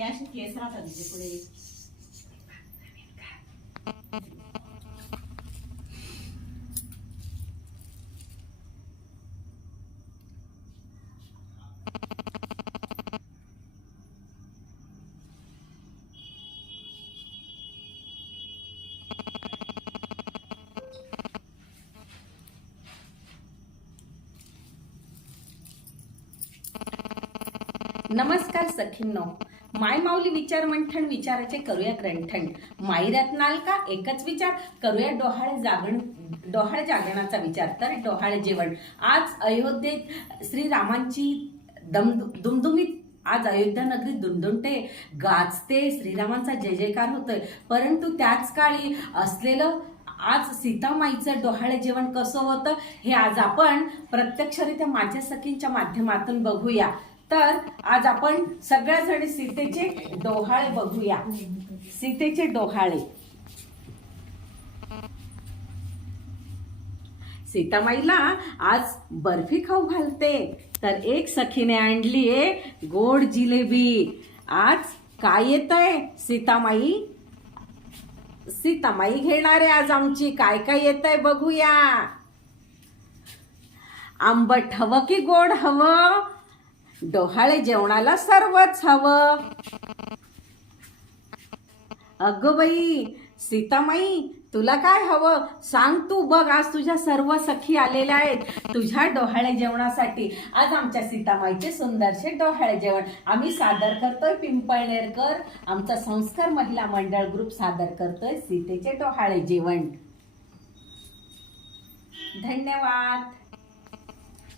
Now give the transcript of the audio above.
हे असे केस राहतात तिथे पुढे नमस्कार सखींनो. माय माऊली विचार मंथन विचाराचे करूया ग्रंथन माईरात का एकच विचार? करूया डोहाळे जागण डोहाळ जागरणाचा विचार. तर डोहाळे जेवण. आज अयोध्येत श्रीरामांची दम दुमदुमीत आज अयोध्या नगरी दुमदुमते. गाजते श्रीरामांचा जय जयकार होतोय. परंतु त्याच काळी असलेलं आज सीतामाईचं डोहाळे जेवण कसं होतं हे आज आपण प्रत्यक्षरित्या माझ्या सखींच्या माध्यमातून बघूया. तर आज आपण सगळ्या जणी सीतेचे डोहाळे बघूया. सीतेचे डोहाळे. सीतामाईला आज बर्फी खाऊ घालते. तर एक सखीने आणली आहे गोड जिलेबी. आज काय येत आहे सीतामाई? सीतामाई घेणार आहे आज आमची. काय काय येत आहे बघूया. आंबट हवं की गोड हवं? डोहाळे जेवणाला सर्वच हवं. अगं बाई सीतामाई तुला काय हवं? सांग तू बघ आज तुझ्या सर्व सखी आलेल्या आहेत. तुझ्या डोहाळे जेवणासाठी. आज आमच्या सीतामाईचे सुंदरसे डोहाळे जेवण. आम्ही सादर करतोय पिंपळनेरकर. आमचा संस्कार महिला मंडळ ग्रुप सादर करतोय सीतेचे डोहाळे जेवण. धन्यवाद.